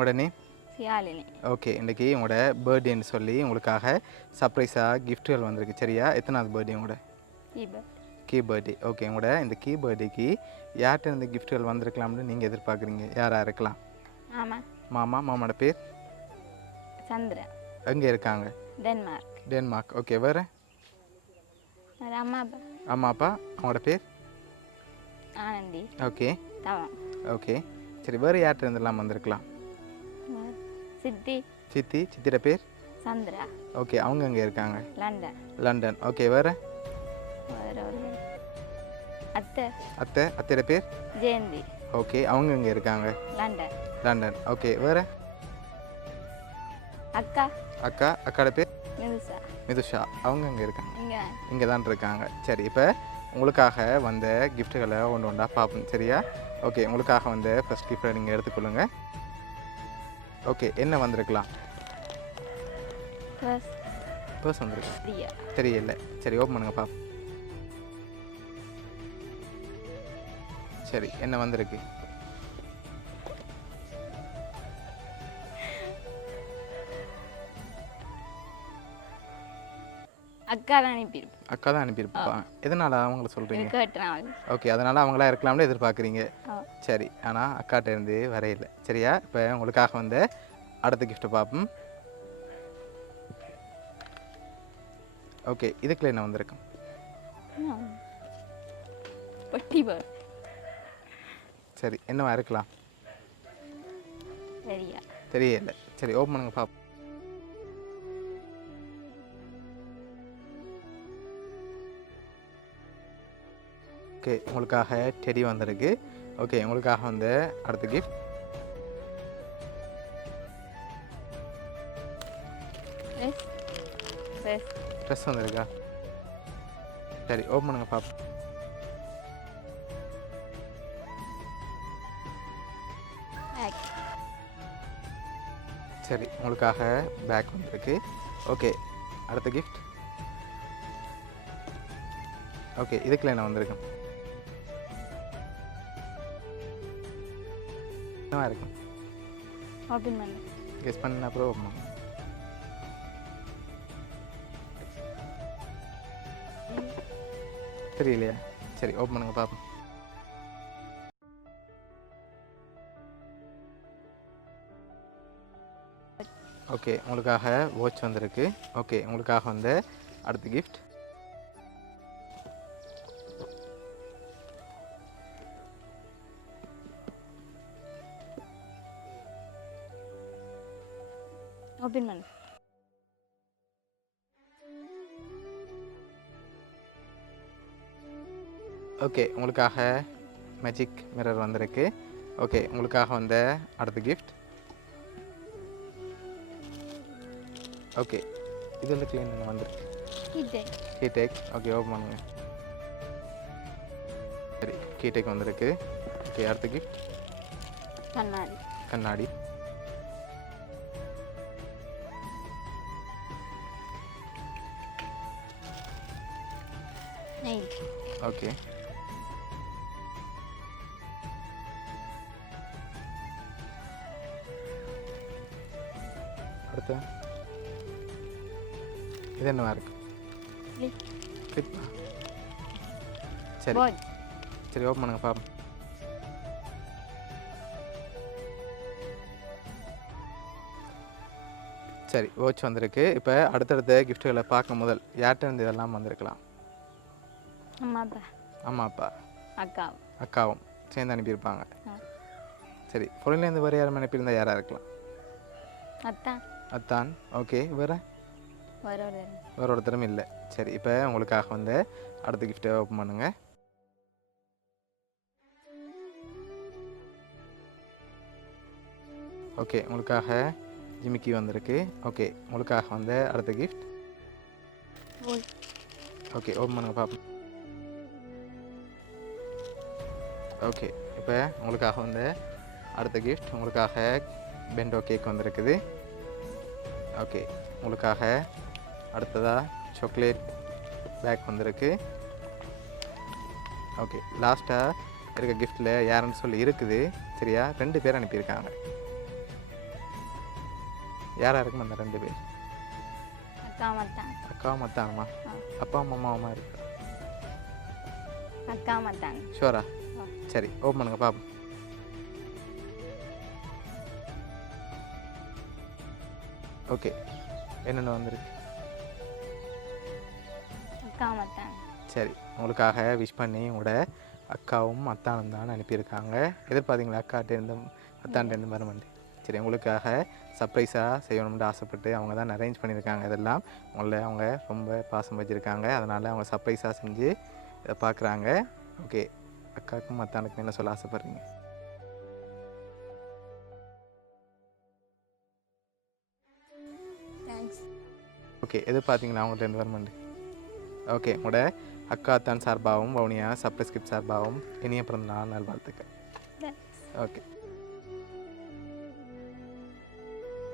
உங்களோட name? சியாலினி. Okay, இன்றைக்கி உங்களோட பர்த்டேன்னு சொல்லி உங்களுக்காக சர்ப்ரைஸாக கிஃப்ட்டுகள் வந்திருக்கு. சரியா? எத்தனாவது பர்த்டே உங்களோட? Key birthday. ஓகே, உங்களோட இந்த கீ பர்த்டேக்கு யார்கிட்ட இந்த கிஃப்ட்டுகள் வந்திருக்கலாம்னு நீங்கள் எதிர்பார்க்குறீங்க? யாராக இருக்கலாம்? மாமாவோட பேர்? சந்திரா. எங்கே இருக்காங்க? டென்மார்க். ஓகே, வேறு? அம்மா அப்பா. அவங்களோட பேர்? ஆனந்தி. ஓகே ஓகே, சரி. வேறு யார்கிட்ட இருந்தெல்லாம் வந்திருக்கலாம்? சித்தியோட பேர்? சந்திரா. ஓகே, அவங்க எங்கே இருக்காங்க? லண்டன். ஓகே, வேறு? அத்தையோட பேர்? ஜெயந்தி. ஓகே, அவங்க எங்கே இருக்காங்க? லண்டன். ஓகே, வேறு? அக்காவோட பேர்? மிதுஷா. அவங்க எங்கே இருக்காங்க? இங்கே தான் இருக்காங்க. சரி, இப்போ உங்களுக்காக வந்த கிஃப்ட்டுகளை ஒன்று ஒன்றா பார்ப்போம். சரியா? ஓகே, உங்களுக்காக வந்த ஃபர்ஸ்ட் கிஃப்ட்டை நீங்கள் எடுத்துக்கொள்ளுங்க. ஓகே, என்ன வந்திருக்கலாம்? பர்ஸ் வந்திருக்கு. தெரியல. சரி, ஓப்பன் பண்ணுங்க பாப்போம். சரி, என்ன வந்திருக்கு? அக்கா தான் அனுப்பியிருப்பா. எதனால் அவங்கள சொல்கிறீங்க? ஓகே, அதனால் அவங்களா இருக்கலாம்னு எதிர்பார்க்குறீங்க. சரி, ஆனால் அக்காட்ட இருந்து வரையில்லை. சரியா? இப்போ உங்களுக்காக வந்து அடுத்த கிஃப்ட்டை பார்ப்போம். ஓகே, இதுக்குள்ள என்ன வந்திருக்கும்? சரி, என்னவா இருக்கலாம்? தெரியல. சரி, ஓப்பன் பண்ணுங்க பார்ப்போம். ஓகே, உங்களுக்காக டெடி வந்திருக்கு. ஓகே, உங்களுக்காக வந்து அடுத்த கிஃப்ட். ட்ரெஸ் வந்திருக்கா? சரி, ஓப்பன் பண்ணுங்க பாப்போம். சரி, உங்களுக்காக பேக் வந்திருக்கு. ஓகே, அடுத்த கிஃப்ட். ஓகே, இதுக்குள்ள என்ன வந்திருக்கு? என்னவா இருக்கும்? கெஸ் பண்ண அப்புறம் ஓப்பன் பண்ணுங்க. தெரியலையா? சரி, ஓப்பன் பண்ணுங்க பார்ப்போம். ஓகே, உங்களுக்காக வாட்ச் வந்திருக்கு. ஓகே, உங்களுக்காக வந்து அடுத்த கிஃப்ட். ஓகே, உங்களுக்காக மேஜிக் மிரர் வந்திருக்கு. ஓகே, உங்களுக்காக வந்த அடுத்த கிஃப்ட். ஓகே, இதில் கிளீன் வந்திருக்கு. கீடெக். ஓகே, ஓப்பன் பண்ணுங்க. சரி, கீடெக் வந்திருக்கு. ஓகே, அடுத்த கிஃப்ட். கண்ணாடி. ஓகே, அடுத்த இது என்னவா இருக்கு? கிளிப்பா. சரி, ஓப்பன் பண்ணுங்க பாப்போம். சரி, வாட்ச் வந்திருக்கு. இப்போ அடுத்தடுத்த கிஃப்ட்டுகளை பார்க்கும் முதல் யார்கிட்ட இருந்து இதெல்லாம் வந்திருக்கலாம்? அம்மா அப்பா அக்காவும் சேர்ந்து அனுப்பியிருப்பாங்க. சரி, பொருள்லேருந்து வேறு யாரும் அனுப்பியிருந்தால் யாராக இருக்கலாம்? அத்தான். ஓகே, வேறு ஒருத்தரும் இல்லை. சரி, இப்போ உங்களுக்காக வந்து அடுத்த கிஃப்ட்டை ஓப்பன் பண்ணுங்க. ஓகே, உங்களுக்காக ஜிமிக்கி வந்திருக்கு. ஓகே, உங்களுக்காக வந்து அடுத்த கிஃப்ட். ஓகே, ஓப்பன் பண்ணுங்க பார்ப்போம். ஓகே, இப்போ உங்களுக்காக வந்து அடுத்த கிஃப்ட். உங்களுக்காக பென்டோ கேக் வந்திருக்குது. ஓகே, உங்களுக்காக அடுத்ததாக சாக்லேட் பேக் வந்திருக்கு. ஓகே, லாஸ்ட்டாக இருக்க கிஃப்ட்டில் யாருன்னு சொல்லி இருக்குது. சரியா? 2 பேர் அனுப்பியிருக்காங்க. யார் யாருக்கும் அந்த 2 பேர்? அக்கா மத்தான். அக்கா மத்தானுமா? அப்பா அம்மாவுமா இருக்கு? அக்கா மத்தான். ஷுவரா? சரி ஓப்பன் பண்ணுங்க பாப்போம். ஓகே என்னென்ன வந்திருக்கு? அக்கா மத்தான். சரி உங்களுக்காக விஷ் பண்ணி உங்களோட அக்காவும் அத்தானும் தான் அனுப்பியிருக்காங்க. எதிர்பார்த்தீங்களா அக்காட்டேருந்து அத்தான்டேருந்து வரமாட்டே? சரி உங்களுக்காக சர்ப்ரைஸாக செய்யணும்னு ஆசைப்பட்டு அவங்க தான் அரேஞ்ச் பண்ணியிருக்காங்க. இதெல்லாம் அவங்க ரொம்ப பாசம் வச்சுருக்காங்க. அதனால் அவங்க சர்ப்ரைஸாக செஞ்சு இதை பார்க்குறாங்க. ஓகே அக்காவுக்கும் அத்தானுக்கும் என்ன சொல்ல ஆசைப்பட்றீங்க? தேங்க்ஸ். ஓகே எதிர்பார்த்தீங்களா அவங்கள்ட்ட வரமாட்டே? ஓகே உங்களோட அக்கா அத்தான் சார்பாகவும் வவுனியா சர்ப்ரைஸ் கிஃப்ட் சார்பாகவும் இனிய பிறந்த நாள் நல்வாழ்த்துக்கள். ஓகே